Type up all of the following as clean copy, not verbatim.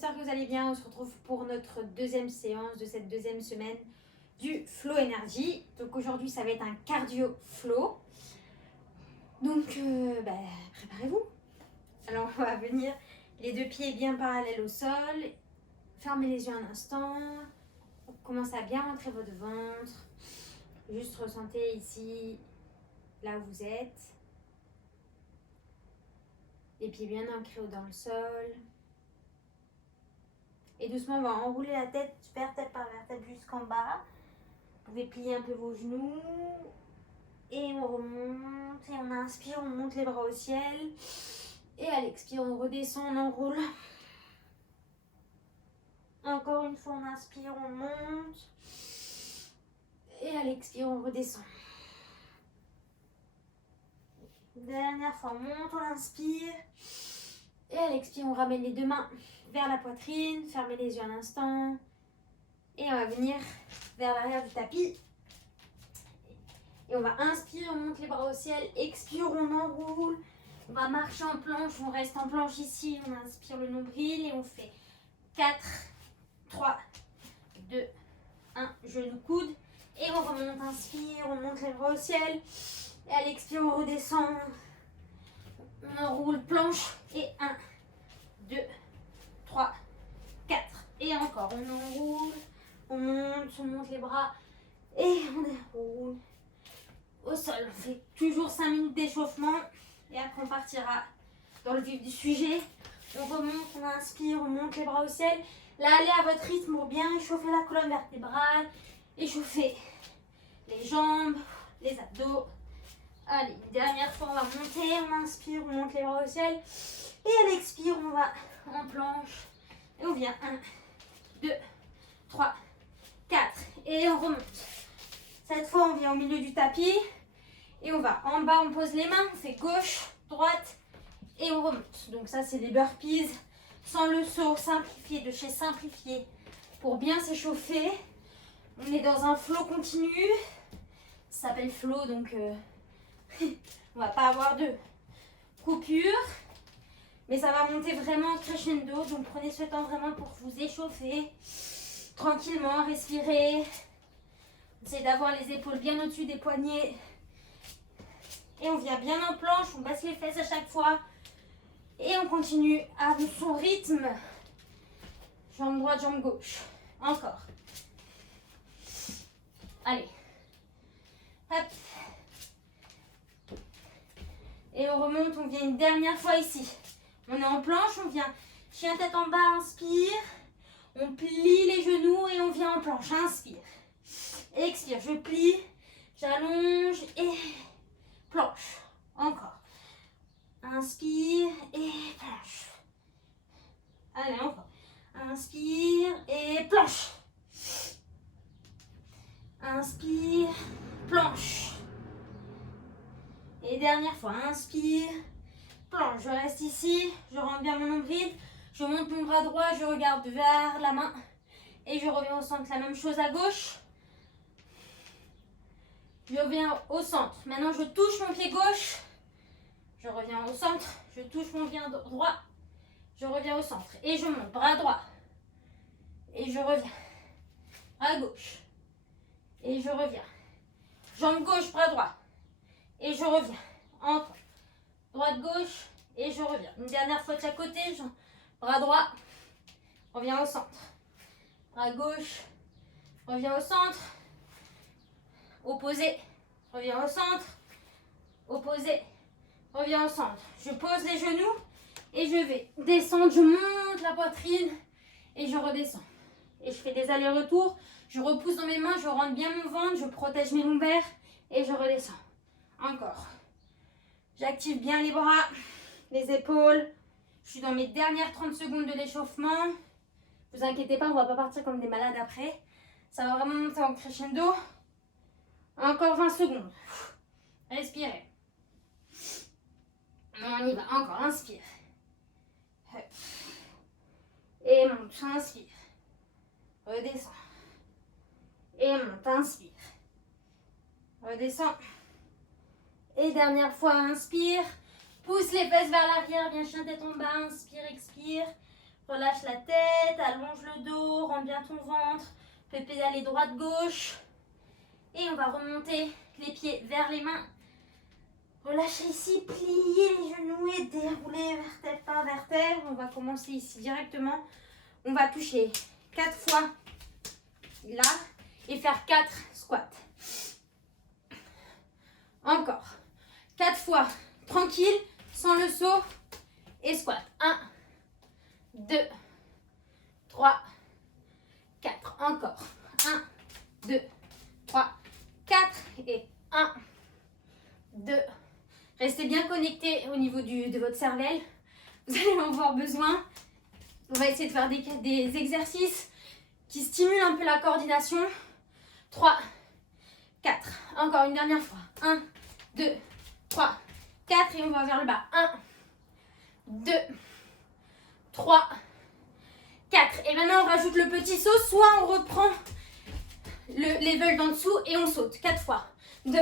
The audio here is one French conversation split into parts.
j'espère que vous allez bien. On se retrouve pour notre deuxième séance de cette deuxième semaine du Flow Energy. Donc aujourd'hui, ça va être un cardio flow. Donc, préparez-vous. Alors, on va venir les deux pieds bien parallèles au sol. Fermez les yeux un instant. Commencez à bien rentrer votre ventre. Juste ressentez ici, là où vous êtes. Les pieds bien ancrés dans le sol. Et doucement, on va enrouler la tête, vertèbre par vertèbre jusqu'en bas. Vous pouvez plier un peu vos genoux. Et on remonte. Et on inspire, on monte les bras au ciel. Et à l'expire, on redescend, on enroule. Encore une fois, on inspire, on monte. Et à l'expire, on redescend. Dernière fois, on monte, on inspire. Et à l'expire, on ramène les deux mains vers la poitrine. Fermez les yeux un instant. Et on va venir vers l'arrière du tapis. Et on va inspirer, on monte les bras au ciel. Expire, on enroule. On va marcher en planche. On reste en planche ici. On inspire le nombril et on fait 4, 3, 2, 1. Genou, coude. Et on remonte, inspire, on monte les bras au ciel. Et à l'expire, on redescend. On enroule, planche. Et 1, 2, 3, 4. Et encore, on enroule. On monte les bras. Et on déroule. Au sol, on fait toujours 5 minutes d'échauffement. Et après, on partira dans le vif du sujet. On remonte, on inspire, on monte les bras au ciel. Là, allez à votre rythme pour bien échauffer la colonne vertébrale. Échauffer les jambes, les abdos. Allez, une dernière fois, on va monter. On inspire, on monte les bras au ciel. Et à l'expire, on va en planche. Et on vient 1, 2, 3, 4. Et on remonte. Cette fois, on vient au milieu du tapis. Et on va en bas, on pose les mains. On fait gauche, droite. Et on remonte. Donc ça, c'est des burpees sans le saut, simplifié, de chez Simplifié. Pour bien s'échauffer. On est dans un flow continu. Ça s'appelle flow, donc on va pas avoir de coupure. Mais ça va monter vraiment crescendo. Donc prenez ce temps vraiment pour vous échauffer. Tranquillement, respirez. Essayez d'avoir les épaules bien au-dessus des poignets. Et on vient bien en planche. On baisse les fesses à chaque fois. Et on continue à son rythme. Jambe droite, jambe gauche. Encore. Allez. Hop. Et on remonte, on vient une dernière fois ici. On est en planche, on vient chien tête en bas, inspire. On plie les genoux et on vient en planche, inspire. Expire, je plie, j'allonge et planche. Encore. Inspire et planche. Allez, encore. Inspire et planche. Inspire, planche. Et dernière fois, inspire, planche. Je reste ici, je rentre bien mon nombril. Je monte mon bras droit, je regarde vers la main. Et je reviens au centre. La même chose à gauche. Je reviens au centre. Maintenant, je touche mon pied gauche. Je reviens au centre. Je touche mon pied droit. Je reviens au centre. Et je monte, bras droit. Et je reviens. Bras gauche. Et je reviens. Jambe gauche, bras droit. Et je reviens. Encore. Droite, gauche. Et je reviens. Une dernière fois de chaque côté. Bras droit. Reviens au centre. Bras gauche. Reviens au centre. Opposé. Reviens au centre. Opposé. Reviens au centre. Je pose les genoux. Et je vais descendre. Je monte la poitrine. Et je redescends. Et je fais des allers-retours. Je repousse dans mes mains. Je rentre bien mon ventre. Je protège mes lombaires. Et je redescends. Encore. J'active bien les bras, les épaules. Je suis dans mes dernières 30 secondes de l'échauffement. Ne vous inquiétez pas, on ne va pas partir comme des malades après. Ça va vraiment monter en crescendo. Encore 20 secondes. Respirez. On y va. Encore. Inspire. Et monte. Inspire. Redescends. Et monte. Inspire. Redescends. Et dernière fois, inspire. Pousse les fesses vers l'arrière. Viens chien tête en bas. Inspire, expire. Relâche la tête, allonge le dos, rends bien ton ventre. Tu peux pédaler droite-gauche. Et on va remonter les pieds vers les mains. Relâchez ici, pliez les genoux et déroulez vertèbre par vertèbre. On va commencer ici directement. On va toucher 4 fois là et faire 4 squats. Encore. 4 fois tranquille, sans le saut et squat. 1, 2, 3, 4. Encore. 1, 2, 3, 4 et 1, 2. Restez bien connectés au niveau de votre cervelle. Vous allez en avoir besoin. On va essayer de faire des exercices qui stimulent un peu la coordination. 3, 4. Encore une dernière fois. 1, 2, 3, 4. Et on va vers le bas. 1, 2, 3, 4. Et maintenant, on rajoute le petit saut. Soit on reprend le level d'en dessous et on saute. 4 fois. 2,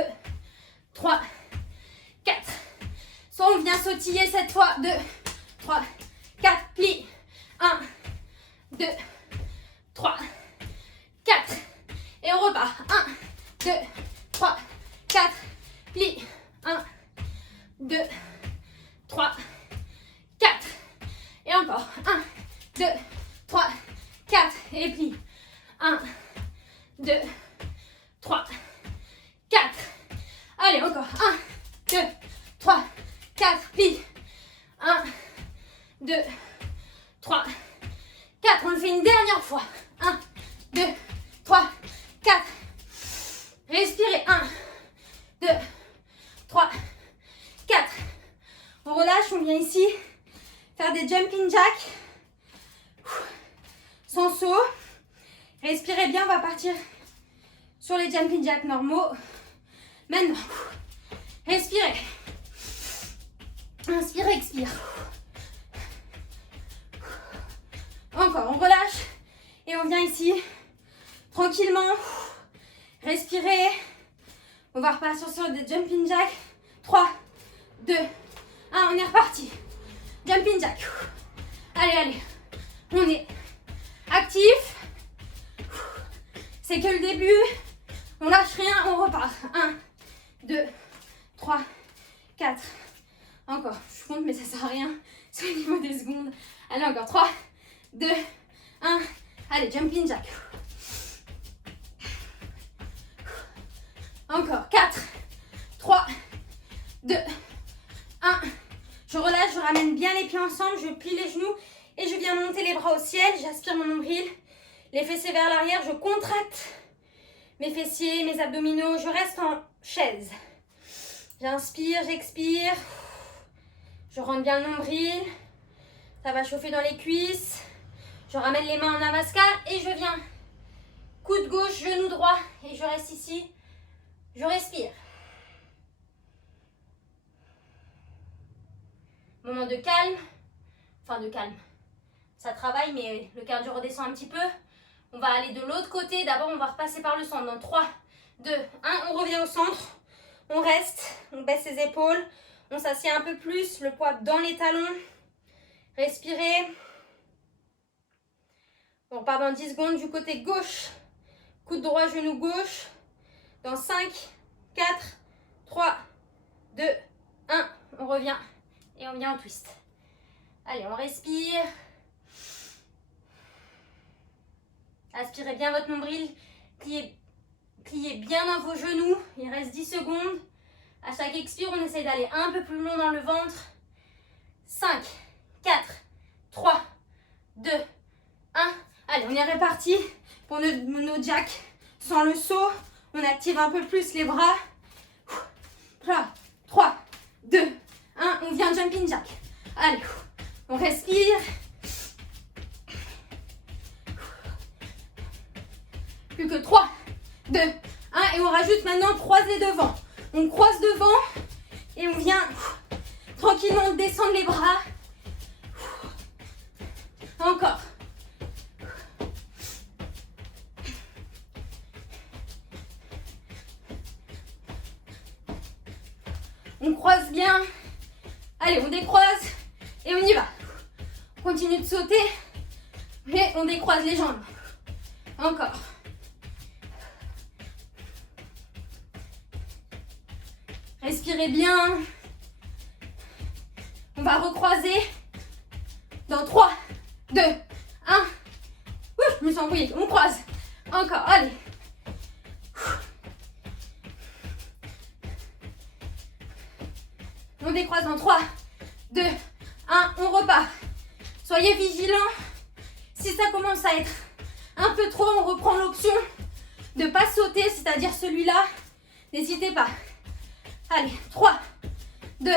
3, 4. Soit on vient sautiller cette fois. 2, 3, 4. Plie. 1, 2, 3, 4. Et on repart. 1, 2, 3, 4. Plie. 1, 2, 3, 4. Et encore. 1, 2, 3, 4. Et plie. 1, 2, 3, 4. Allez, encore. 1, 2, 3, 4. Plie. 1, 2, 3, 4. On le fait une dernière fois. 1, 2, 3, 4. Respirez. 1, 2, 3, 4. On relâche, on vient ici faire des jumping jacks. Sans saut. Respirez bien, on va partir sur les jumping jacks normaux. Maintenant, respirez. Inspire, expire. Encore, on relâche et on vient ici tranquillement. Respirez. On va repartir sur des jumping jacks. 3, 2, 1, on est reparti. Jumping jack. Allez, allez. On est actif. C'est que le début. On lâche rien, on repart. 1, 2, 3, 4. Encore. Je compte, mais ça sert à rien. C'est au niveau des secondes. Allez, encore. 3, 2, 1. Allez, jumping jack. Encore. 4, 3, 2, 1. Je relâche, je ramène bien les pieds ensemble. Je plie les genoux et je viens monter les bras au ciel. J'aspire mon nombril. Les fessiers vers l'arrière. Je contracte mes fessiers, mes abdominaux. Je reste en chaise. J'inspire, j'expire. Je rentre bien le nombril. Ça va chauffer dans les cuisses. Je ramène les mains en namaskar et je viens. Coude gauche, genou droit. Et je reste ici. Je respire. Moment de calme. Enfin de calme. Ça travaille, mais le cardio redescend un petit peu. On va aller de l'autre côté. D'abord, on va repasser par le centre. Dans 3, 2, 1. On revient au centre. On reste. On baisse les épaules. On s'assied un peu plus. Le poids dans les talons. Respirez. On repart dans 10 secondes du côté gauche. Coude droit, genou gauche. Dans 5, 4, 3, 2, 1. On revient. Et on vient en twist. Allez, on respire. Aspirez bien votre nombril. Pliez bien dans vos genoux. Il reste 10 secondes. À chaque expire, on essaye d'aller un peu plus long dans le ventre. 5, 4, 3, 2, 1. Allez, on est reparti pour nos jacks sans le saut. On active un peu plus les bras. 3, 2, 1. On vient jumping jack. Allez, on respire. Plus que 3, 2, 1. Et on rajoute maintenant croisé devant. On croise devant et on vient tranquillement descendre les bras. Encore. On croise bien. Allez, on décroise et on y va. On continue de sauter Et on décroise les jambes. Encore. Respirez bien. On va recroiser dans 3, 2, 1. Ouh, je me suis embrouillée. On croise. Encore, allez. On décroise dans 3, 2, 1. On repart. Soyez vigilants. Si ça commence à être un peu trop, on reprend l'option de ne pas sauter, c'est-à-dire celui-là. N'hésitez pas. Allez, 3, 2,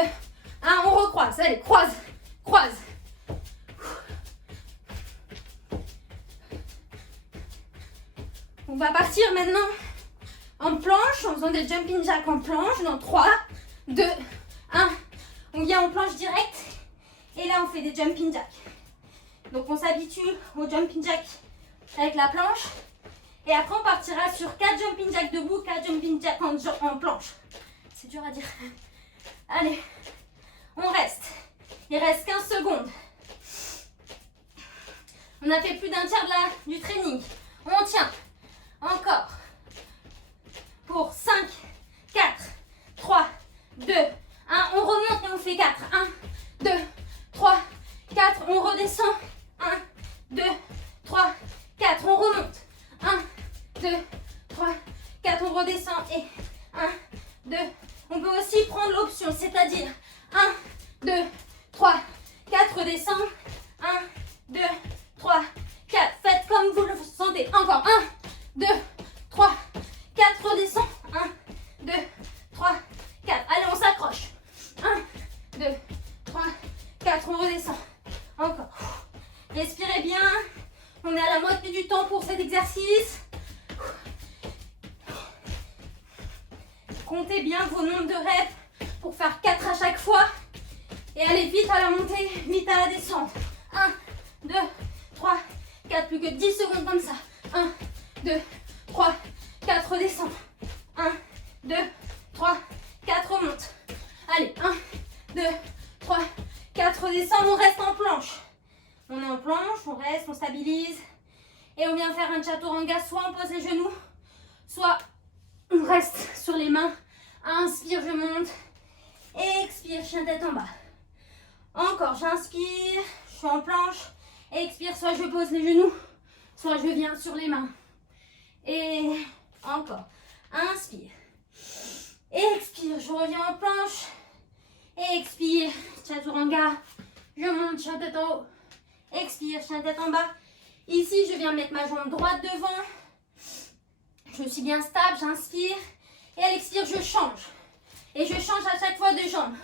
1. On recroise. Allez, croise, croise. On va partir maintenant en planche, en faisant des jumping jacks en planche. Dans 3, 2, 1. On vient en planche directe. Et là, on fait des jumping jacks. Donc, on s'habitue au jumping jack avec la planche. Et après, on partira sur 4 jumping jacks debout, 4 jumping jacks en planche. C'est dur à dire. Allez, on reste. Il reste 15 secondes. On a fait plus d'un tiers du training. On tient. Encore. Pour 5, 4, 3, 2, 1. On remonte et on fait 4. 1, 2, 3, 4. On redescend. 1, 2, 3, 4. On remonte. 1, 2, 3, 4. On redescend. Et 1, 2. On peut aussi prendre l'option, c'est-à-dire 1, 2, 3, 4. Redescend. 1, 2, 3, 4. Faites comme vous le sentez. Encore. 1, 2, 3, 4. Redescend. 1, 2, 3, 4. Allez, on s'accroche. 1, 2, 3, 4. On redescend. Encore. Respirez bien. On est à la moitié du temps pour cet exercice. Comptez bien vos nombres de reps pour faire 4 à chaque fois. Et allez vite à la montée, vite à la descente. 1, 2, 3, 4. Plus que 10 secondes comme ça. 1, 2, 3, 4. Redescend. 1, 2, 3, 4. Remonte. Allez, 1, 2, 3, 4. Redescend. On reste en planche. On est en planche, on reste, on stabilise. Et on vient faire un chaturanga. Soit on pose les genoux, soit on reste sur les mains. Inspire, je monte. Expire, chien tête en bas. Encore, j'inspire, je suis en planche. Expire, soit je pose les genoux, soit je viens sur les mains. Et encore. Inspire. Expire, je reviens en planche. Expire, chaturanga. Je monte, chien tête en haut. Expire, chien tête en bas. Ici, je viens mettre ma jambe droite devant. Je suis bien stable, j'inspire. Et à l'expire, je change. Et je change à chaque fois de jambe.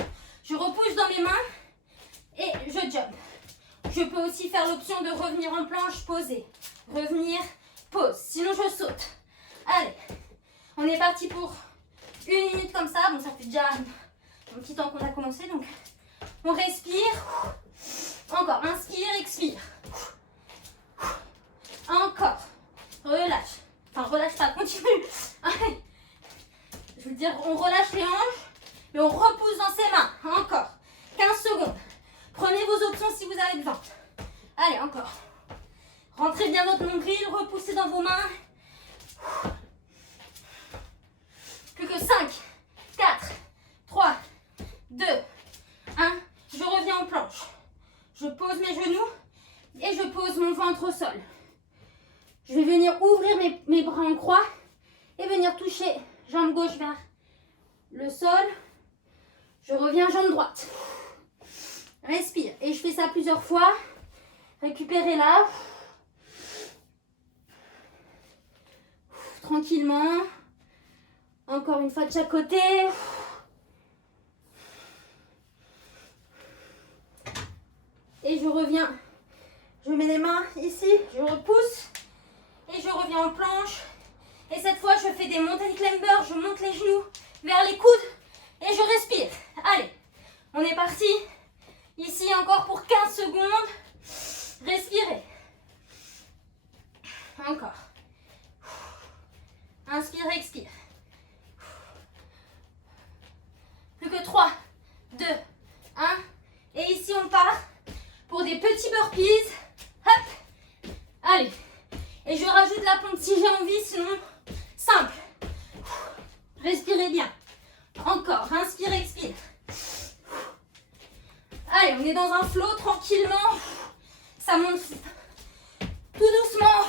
Je repousse dans mes mains et je jump. Je peux aussi faire l'option de revenir en planche, poser. Revenir, pause. Sinon, je saute. Allez, on est parti pour 1 minute comme ça. Bon, ça fait déjà un petit temps qu'on a commencé. Donc, on respire. Encore, inspire, expire. Encore. Relâche. Enfin, relâche pas, continue. Allez. Je veux dire, on relâche les hanches et on repousse dans ses mains. Encore. 15 secondes. Prenez vos options si vous avez besoin. Allez, encore. Rentrez bien votre nombril, repoussez dans vos mains. Plus que 5, 4, 3, 2, 1. Je reviens en planche. Je pose mes genoux et je pose mon ventre au sol. Je vais venir ouvrir mes bras en croix et venir toucher jambe gauche vers le sol. Je reviens jambe droite. Respire. Et je fais ça plusieurs fois. Récupérez là. Tranquillement. Encore une fois de chaque côté. Et je reviens. Je mets les mains ici. Je repousse. Et je reviens en planche. Et cette fois, je fais des mountain climbers. Je monte les genoux vers les coudes. Et je respire. Allez, on est parti. Ici, encore pour 15 secondes. Respirez. Encore. Inspire, expire. Plus que 3, 2, 1. Et ici, on part pour des petits burpees. Hop. Ça monte tout doucement.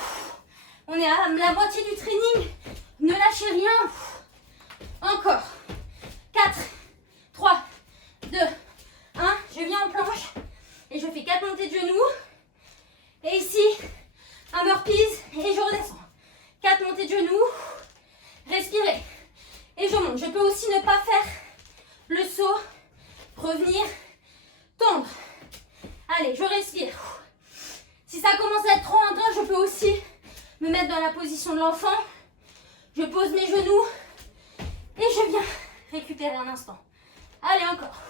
On est à la moitié du training. Ne lâchez rien. Encore. 4, 3, 2, 1. Je viens en planche et je fais 4 montées de genoux. Et ici, un burpees et je redescends. 4 montées de genoux. Respirez. Et je monte. Je peux aussi ne pas faire le saut. Revenir. Tendre. Allez, je respire. Si ça commence à être trop intense, je peux aussi me mettre dans la position de l'enfant. Je pose mes genoux et je viens récupérer un instant. Allez, encore.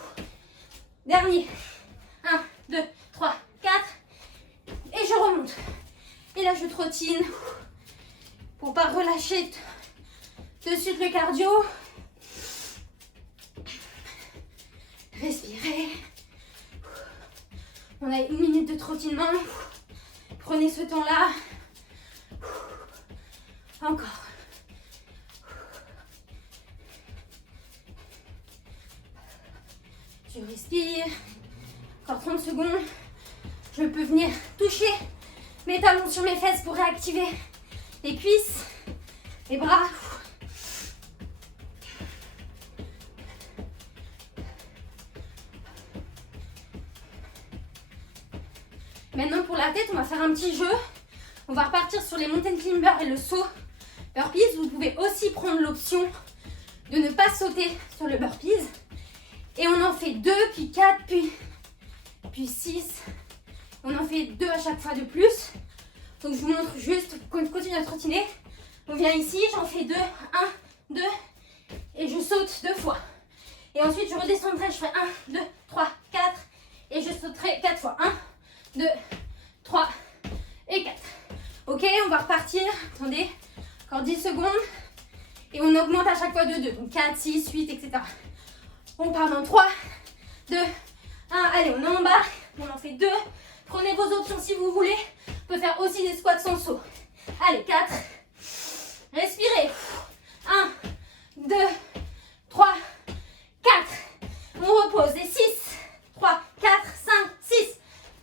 Dernier. 1, 2, 3, 4. Et je remonte. Et là, je trottine pour pas relâcher de suite le cardio. Respirez. On a 1 minute de trottinement. Prenez ce temps-là. Encore. Je respire. Encore 30 secondes. Je peux venir toucher mes talons sur mes fesses pour réactiver les cuisses, les bras. Maintenant pour la tête, on va faire un petit jeu. On va repartir sur les mountain climbers et le saut burpees. Vous pouvez aussi prendre l'option de ne pas sauter sur le burpees. Et on en fait 2, puis 4, puis 6. On en fait 2 à chaque fois de plus. Donc je vous montre juste, continue à trottiner. On vient ici, j'en fais 2, 1, 2. Et je saute 2 fois. Et ensuite je redescendrai, je ferai 1, 2, 3, 4. Et je sauterai 4 fois. 1, 2, 3 et 4. Ok, on va repartir. Attendez, encore 10 secondes. Et on augmente à chaque fois de 2. Donc 4, 6, 8, etc. On part dans 3, 2, 1. Allez, on embarque. On en fait 2. Prenez vos options si vous voulez. On peut faire aussi des squats sans saut. Allez, 4. Respirez. 1, 2, 3, 4. On repose. Et 6, 3, 4, 5, 6.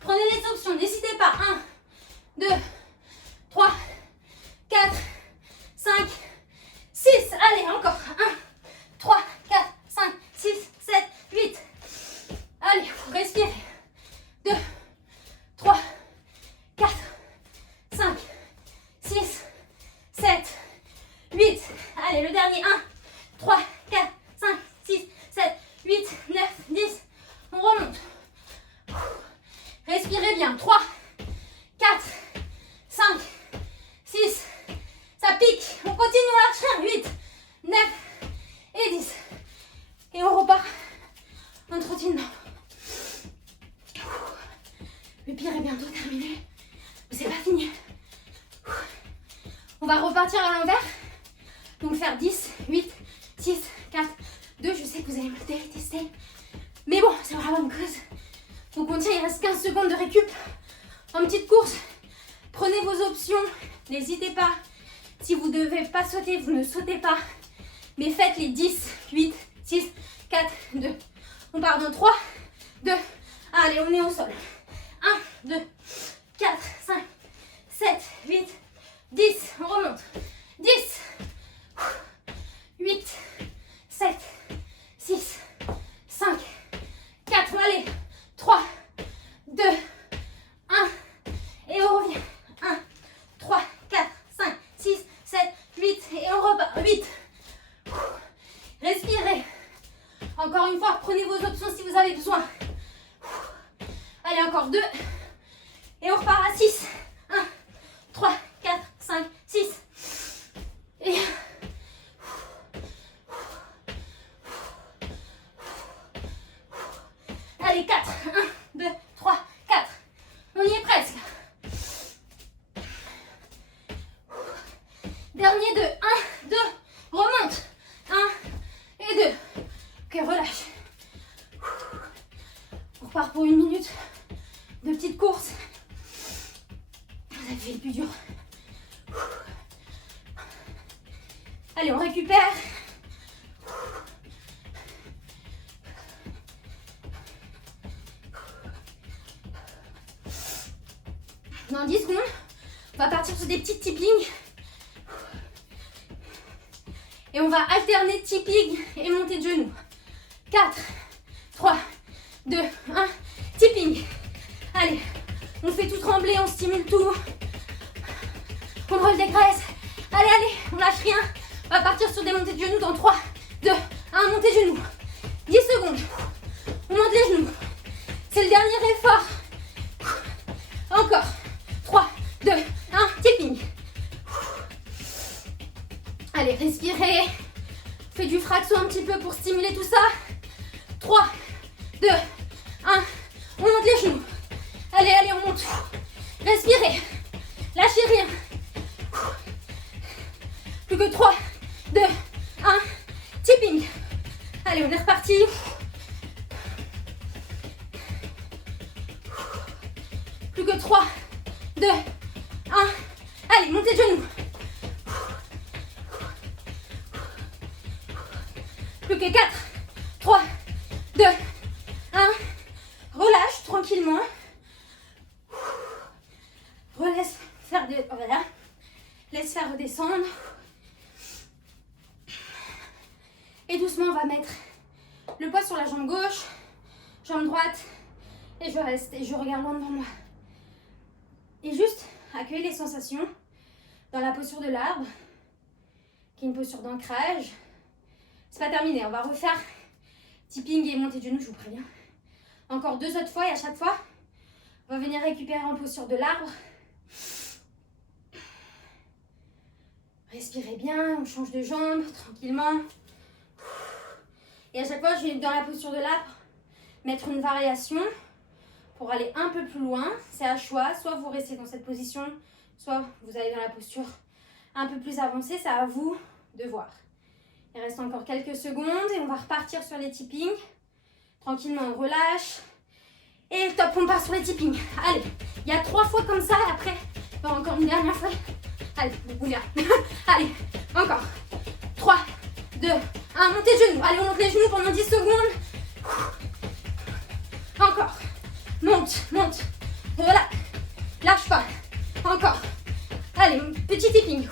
Prenez les options. N'hésitez pas. 1, 2, 3, 4, 5, 6. Allez, encore. 1, 3, 4, 5, 6, 7, 8. Allez, respirez. 2, 3, 4, 5, 6, 7, 8. Allez, le dernier. 1, 3, 4, 5, 6, 7, 8, 9, 10. On remonte. Respirez bien. 3, 4, 5, 6. Ça pique. On continue, on lâche rien. 8, 9 et 10. Et on repart en trottinant. Le pire est bientôt terminé. Mais c'est pas fini. On va repartir à l'envers. Donc faire 10, 8, 6, 4, 2. Je sais que vous allez me détester. Mais bon, c'est pour la bonne cause. Donc on tient, il reste 15 secondes de récup. En petite course. Prenez vos options. N'hésitez pas. Si vous ne devez pas sauter, vous ne sautez pas. Mais faites les 10, 8, 6, 4, 2. On part dans 3, 2. Allez, on est au sol. 1, 2, 4, 5, 7, 8, 10. On remonte. 10, 8, 7, 6, 5, 4. Allez. 3, 2, 1. Et on revient. 1, 3, 4, 5, 6, 7, 8. Et on repart. 8. Respirez. Encore une fois, prenez vos options si vous avez besoin. Allez, encore 2. Et on repart à 6. 1, 3, 4, 5, 6. Et... Allez, 4. 1, 2, 3, 4. On y est presque. Dernier 2. 1, 2. Remonte. 1 et 2. Ok, relâche. On repart pour 1 minute de petite course. Vous avez fait le plus dur. Allez, on récupère. Dans 10 secondes, on va partir sur des petits tipping. Et on va alterner tipping et montée de genoux. 4, 3, 2, 1, tipping. Allez, on fait tout trembler, on stimule tout. On brûle des graisses. Allez, allez, on lâche rien. On va partir sur des montées de genoux dans 3, 2, 1, montée de genoux. 10 secondes. On monte les genoux. C'est le dernier effort. Encore. 3, 2, 1, tipping. Allez, respirez. Fais du fracto un petit peu pour stimuler tout ça. 3, 2, 1. On monte les genoux. Allez, allez, on monte. Respirez. Lâchez rien. Plus que 3, 2, 1. Tipping. Allez, on est reparti. Plus que 3, 2, 1. Allez, montez de genoux. Plus que 4, 3, 2, 1. Relâche tranquillement. Relaisse faire des... Voilà. Laisse faire redescendre. Et doucement, on va mettre le poids sur la jambe gauche, jambe droite. Et je reste et je regarde loin devant moi. Et juste accueillir les sensations dans la posture de l'arbre, qui est une posture d'ancrage. C'est pas terminé, on va refaire tipping et montée de genoux, je vous préviens. Encore 2 autres fois et à chaque fois, on va venir récupérer en posture de l'arbre. Respirez bien, on change de jambe tranquillement. Et à chaque fois, je vais dans la posture de l'arbre mettre une variation pour aller un peu plus loin. C'est à choix, soit vous restez dans cette position, soit vous allez dans la posture un peu plus avancée. C'est à vous de voir. Il reste encore quelques secondes et on va repartir sur les tippings. Tranquillement, on relâche. Et top, on part sur les tippings. Allez, il y a 3 fois comme ça et après, encore une dernière fois. Allez, vous pouvez. Allez, encore. 3, 2, 1, montez de genoux. Allez, on monte les genoux pendant 10 secondes. Encore. Monte, monte. Voilà. Lâche pas. Encore. Allez, petit tipping.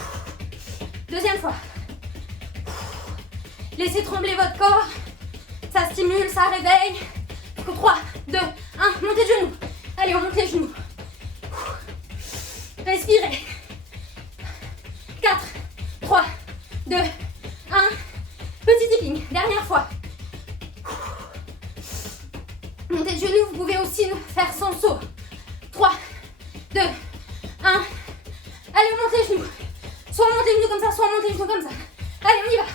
Deuxième fois. Laissez trembler votre corps. Ça stimule, ça réveille. 3, 2, 1, montez de genoux. Allez, on monte les genoux. Respirez. 4, 3, 2, 1. Petit tipping. Dernière fois. Montez de genoux, vous pouvez aussi faire sans saut. 3, 2, 1. Allez, on monte les genoux. Soit on monte les genoux comme ça, soit on monte les genoux comme ça. Allez, on y va.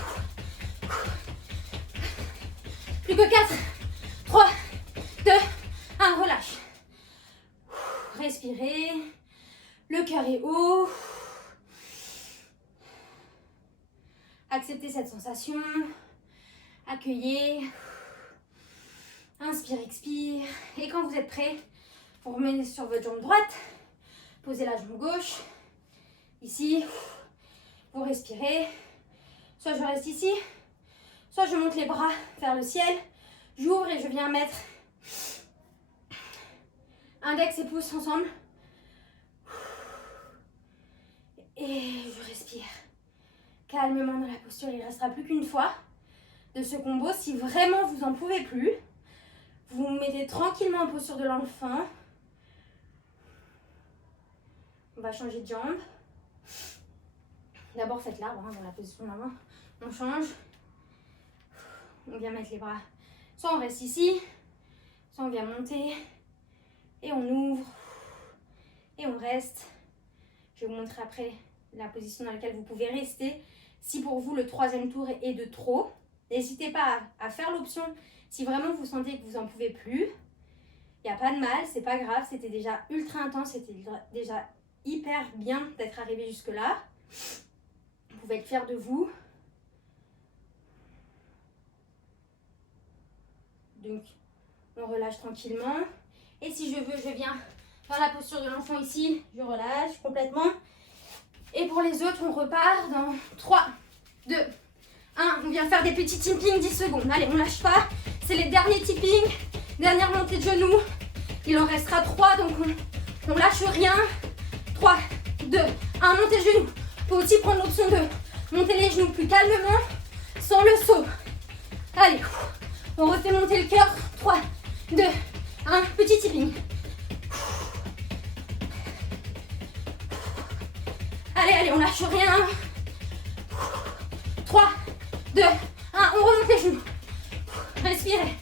Plus que 4, 3, 2, 1. Relâche. Respirez. Le cœur est haut. Acceptez cette sensation. Accueillez. Inspire, expire. Et quand vous êtes prêt, vous remenez sur votre jambe droite. Posez la jambe gauche. Ici. Vous respirez. Soit je reste ici, soit je monte les bras vers le ciel. J'ouvre et je viens mettre index et pouce ensemble. Et je respire calmement dans la posture. Il ne restera plus qu'une fois de ce combo. Si vraiment vous n'en pouvez plus, vous vous mettez tranquillement en posture de l'enfant. On va changer de jambe. D'abord faites l'arbre dans la position d'avant. On change. On vient mettre les bras. Soit on reste ici, soit on vient monter. Et on ouvre. Et on reste. Je vais vous montrer après la position dans laquelle vous pouvez rester. Si pour vous le 3e tour est de trop, n'hésitez pas à faire l'option. Si vraiment vous sentez que vous n'en pouvez plus, il n'y a pas de mal, c'est pas grave. C'était déjà ultra intense, c'était déjà hyper bien d'être arrivé jusque là. Vous pouvez être fiers de vous. Donc, on relâche tranquillement. Et si je veux, je viens dans la posture de l'enfant ici. Je relâche complètement. Et pour les autres, on repart dans 3, 2, 1. On vient faire des petits tipping 10 secondes. Allez, on lâche pas. C'est les derniers tipping. Dernière montée de genoux. Il en restera 3, donc on lâche rien. 3, 2, 1. Montez les genoux. Vous pouvez aussi prendre l'option de monter les genoux plus calmement, sans le saut. Allez, on refait monter le cœur. 3, 2, 1. Petit tipping. Allez, allez, on lâche rien. 3, 2, 1. On remonte les genoux. Respirez.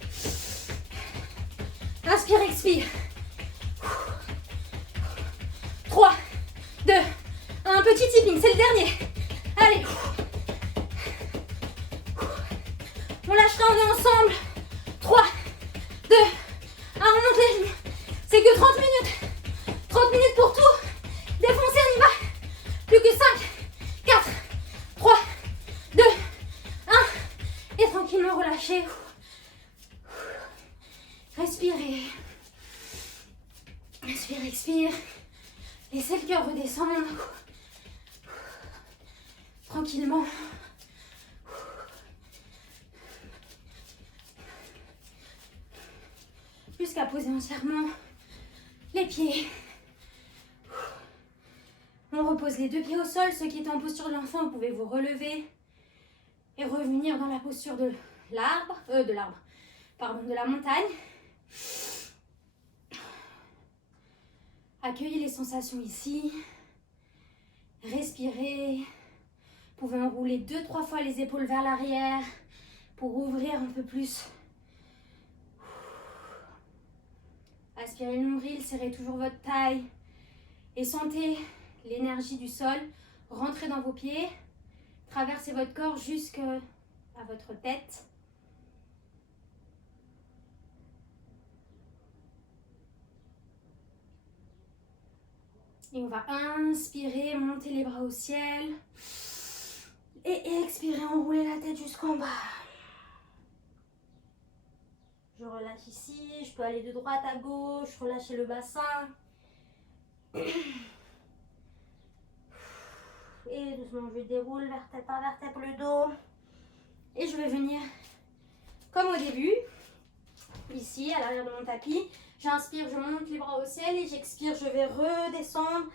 Inspire, expire. 3, 2, 1. Petit tipping, c'est le dernier. Allez. On lâchera, on est ensemble. 3, 2, 1. On monte les genoux. C'est que 30 minutes. 30 minutes pour tout. Défoncez, on y va. Plus que 5, 4, 3, 2, 1. Et tranquillement relâchez. Respirez. Respire, expire. Laissez le cœur redescendre. Tranquillement. Jusqu'à poser entièrement les pieds. On repose les deux pieds au sol. Ceux qui étaient en posture de l'enfant, vous pouvez vous relever et revenir dans la posture de la montagne. Accueillez les sensations ici. Respirez. Vous pouvez enrouler 2-3 fois les épaules vers l'arrière pour ouvrir un peu plus. Aspirez le nombril, serrez toujours votre taille et sentez l'énergie du sol rentrer dans vos pieds, traverser votre corps jusqu'à votre tête. Et on va inspirer, monter les bras au ciel. Et expirer, enrouler la tête jusqu'en bas. Je relâche ici, je peux aller de droite à gauche, relâcher le bassin. Et doucement, je déroule vertèbre par vertèbre le dos. Et je vais venir, comme au début, ici, à l'arrière de mon tapis. J'inspire, je monte les bras au ciel et j'expire, je vais redescendre,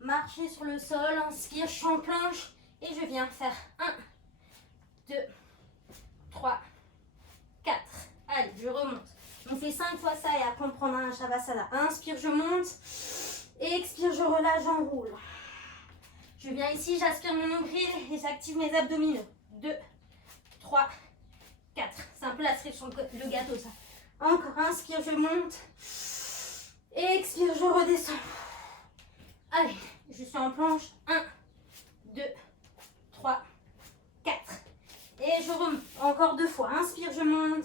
marcher sur le sol. Inspire, je suis en planche et je viens faire 1, 2, 3, 4. Allez, je remonte. On fait 5 fois ça et après on prend un Shavasana. Inspire, je monte. Expire, je relâche, j'enroule. Je viens ici, j'aspire mon nombril et j'active mes abdominaux. 2, 3, 4. C'est un peu la cerise sur le gâteau ça. Encore, inspire, je monte. Expire, je redescends. Allez, je suis en planche. 1, 2, 3, 4. Et je remonte. Encore 2 fois. Inspire, je monte.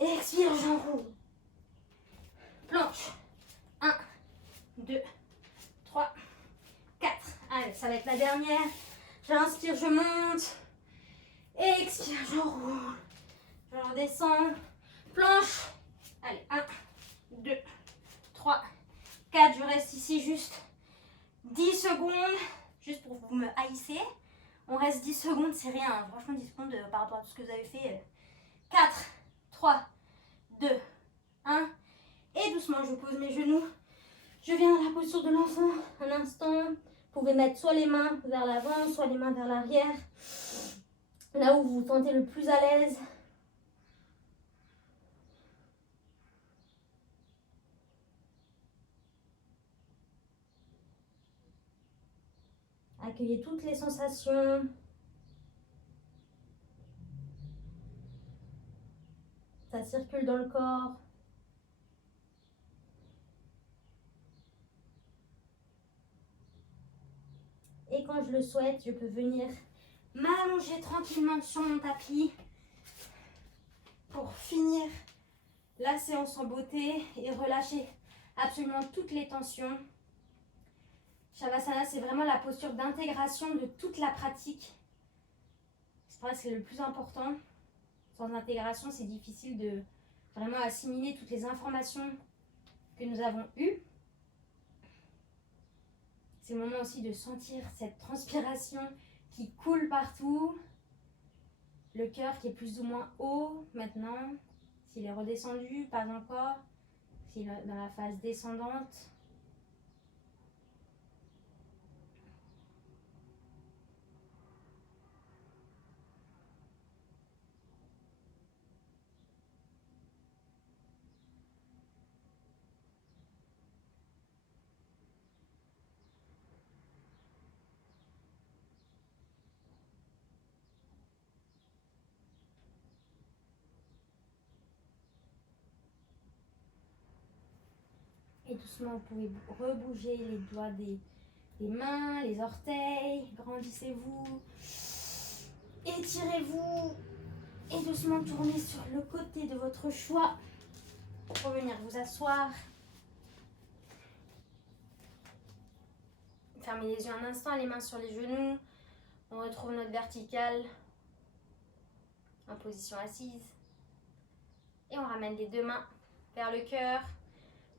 Expire, j'enroule. Planche. 1, 2, 3, 4. Allez, ça va être la dernière. J'inspire, je monte. Expire, j'enroule. Je redescends. Planche. Allez, 1, 2, 3, 4. Je reste ici juste 10 secondes. Juste pour que vous me haïssez. On reste 10 secondes, c'est rien. Hein. Franchement, 10 secondes par rapport à tout ce que vous avez fait. 4, 3, 2, 1. Et doucement, je pose mes genoux. Je viens dans la posture de l'enfant. Un instant. Vous pouvez mettre soit les mains vers l'avant, soit les mains vers l'arrière. Là où vous vous sentez le plus à l'aise. Accueillez toutes les sensations. Ça circule dans le corps. Et quand je le souhaite, je peux venir m'allonger tranquillement sur mon tapis pour finir la séance en beauté et relâcher absolument toutes les tensions. Shavasana, c'est vraiment la posture d'intégration de toute la pratique. C'est vrai que c'est le plus important. Sans intégration, c'est difficile de vraiment assimiler toutes les informations que nous avons eues. C'est le moment aussi de sentir cette transpiration qui coule partout. Le cœur qui est plus ou moins haut maintenant. S'il est redescendu, pas encore. S'il est dans la phase descendante. Et doucement, vous pouvez rebouger les doigts des mains, les orteils. Grandissez-vous. Étirez-vous. Et doucement, tournez sur le côté de votre choix. Pour venir vous asseoir. Fermez les yeux un instant, les mains sur les genoux. On retrouve notre verticale en position assise. Et on ramène les deux mains vers le cœur,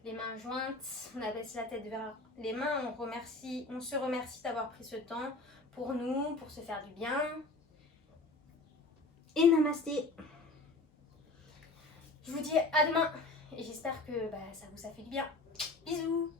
les mains jointes. On abaisse la tête vers les mains. On se remercie d'avoir pris ce temps pour nous, pour se faire du bien. Et namasté. Je vous dis à demain. Et j'espère que ça vous a fait du bien. Bisous.